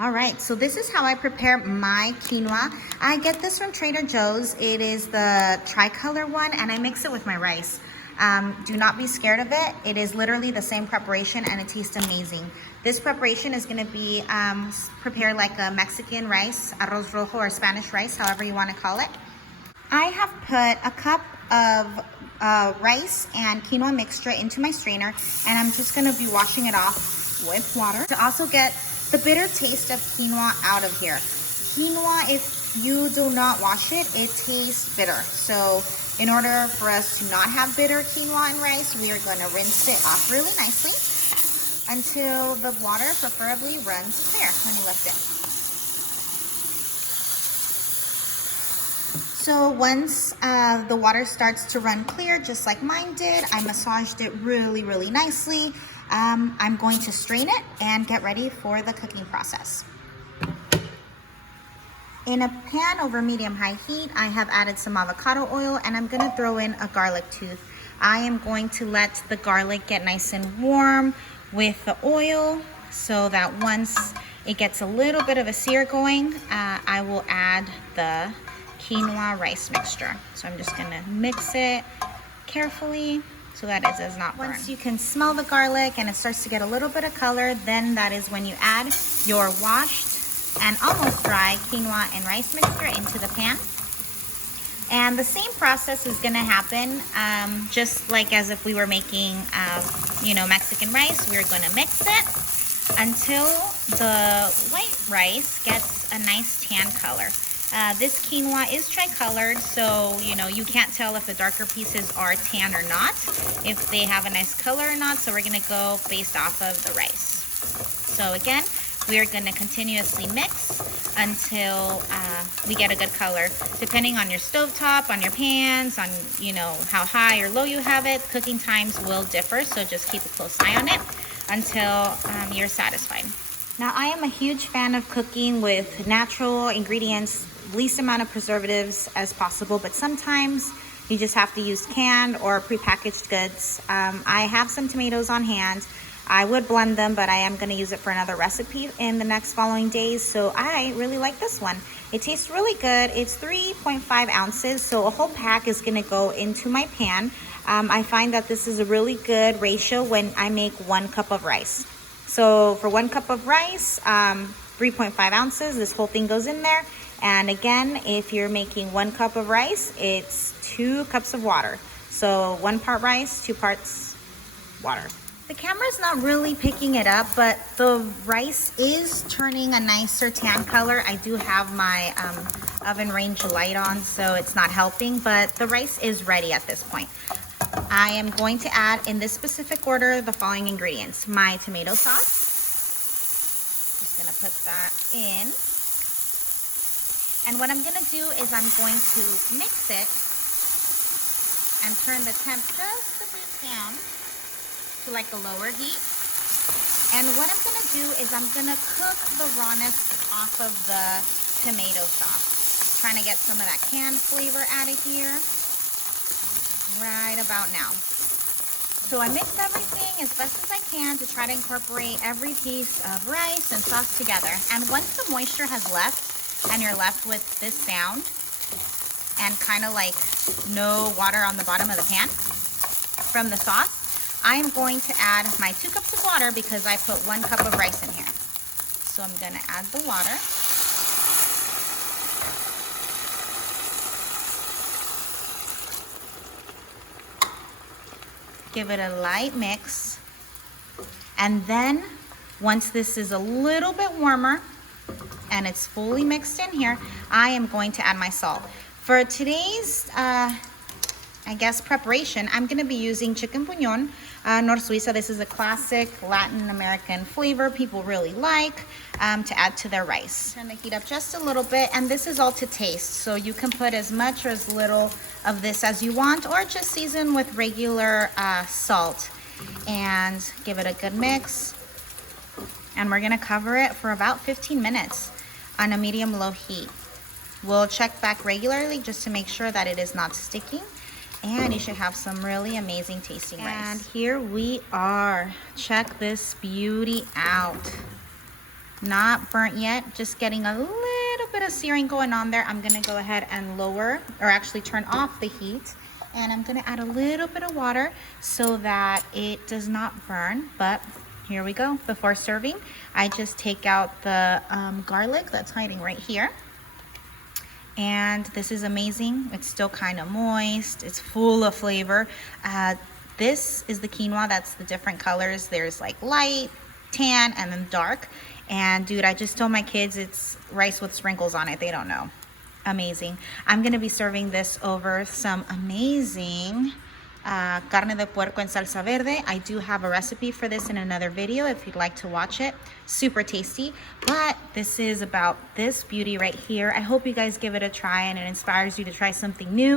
All right, so this is how I prepare my quinoa. I get this from Trader Joe's. It is the tricolor one, and I mix it with my rice. Do not be scared of it. It is literally the same preparation, and it tastes amazing. This preparation is gonna be prepared like a Mexican rice, arroz rojo, or Spanish rice, however you wanna call it. I have put a cup of rice and quinoa mixture into my strainer, and I'm just gonna be washing it off with water to also get the bitter taste of quinoa out of here. Quinoa, if you do not wash it, it tastes bitter. So in order for us to not have bitter quinoa and rice, we are gonna rinse it off really nicely until the water preferably runs clear when you lift it. So once the water starts to run clear, just like mine did, I massaged it really, really nicely. I'm going to strain it and get ready for the cooking process. In a pan over medium-high heat, I have added some avocado oil, and I'm gonna throw in a garlic tooth. I am going to let the garlic get nice and warm with the oil so that once it gets a little bit of a sear going, I will add the quinoa rice mixture. So I'm just gonna mix it carefully so that it does not burn. Once you can smell the garlic and it starts to get a little bit of color, then that is when you add your washed and almost dry quinoa and rice mixture into the pan. And the same process is gonna happen just like as if we were making Mexican rice. We're gonna mix it until the white rice gets a nice tan color. This quinoa is tricolored, so you can't tell if the darker pieces are tan or not, if they have a nice color or not, so we're gonna go based off of the rice. So again, we are gonna continuously mix until we get a good color. Depending on your stovetop, on your pans, on how high or low you have it, cooking times will differ, so just keep a close eye on it until you're satisfied. Now, I am a huge fan of cooking with natural ingredients, least amount of preservatives as possible, but sometimes you just have to use canned or prepackaged goods. I have some tomatoes on hand. I would blend them, but I am going to use it for another recipe in the next following days, so I really like this one. It tastes really good. It's 3.5 ounces, so a whole pack is going to go into my pan. I find that this is a really good ratio when I make 1 cup of rice. So for 1 cup of rice, 3.5 ounces, this whole thing goes in there. And again, if you're making 1 cup of rice, it's 2 cups of water. So 1 part rice, 2 parts water. The camera's not really picking it up, but the rice is turning a nicer tan color. I do have my oven range light on, so it's not helping, but the rice is ready at this point. I am going to add, in this specific order, the following ingredients. My tomato sauce. Just gonna put that in. And what I'm gonna do is I'm going to mix it and turn the temp just a bit down to like a lower heat. And what I'm gonna do is I'm gonna cook the rawness off of the tomato sauce. Trying to get some of that canned flavor out of here right about now. So I mix everything as best as I can to try to incorporate every piece of rice and sauce together. And once the moisture has left and you're left with this sound and kind of like no water on the bottom of the pan from the sauce, I am going to add my 2 cups of water because I put 1 cup of rice in here. So I'm gonna add the water. Give it a light mix. And then once this is a little bit warmer and it's fully mixed in here, I am going to add my salt. For today's, preparation, I'm gonna be using chicken bouillon, Knorr Suiza. This is a classic Latin American flavor people really like to add to their rice. Turn the heat up just a little bit, and this is all to taste. So you can put as much or as little of this as you want, or just season with regular salt and give it a good mix. And we're gonna cover it for about 15 minutes on a medium-low heat. We'll check back regularly just to make sure that it is not sticking, and you should have some really amazing tasting rice. And here we are. Check this beauty out. Not burnt yet, just getting a little bit of searing going on there. I'm gonna go ahead and lower, or actually turn off the heat. And I'm gonna add a little bit of water so that it does not burn. But here we go. Before serving, I just take out the garlic that's hiding right here. And this is amazing. It's still kind of moist. It's full of flavor. This is the quinoa. That's the different colors. There's like light, tan, and then dark. And dude, I just told my kids it's rice with sprinkles on it. They don't know. Amazing. I'm gonna be serving this over some amazing carne de puerco en salsa verde. I do have a recipe for this in another video if you'd like to watch it. Super tasty. But this is about this beauty right here. I hope you guys give it a try and it inspires you to try something new.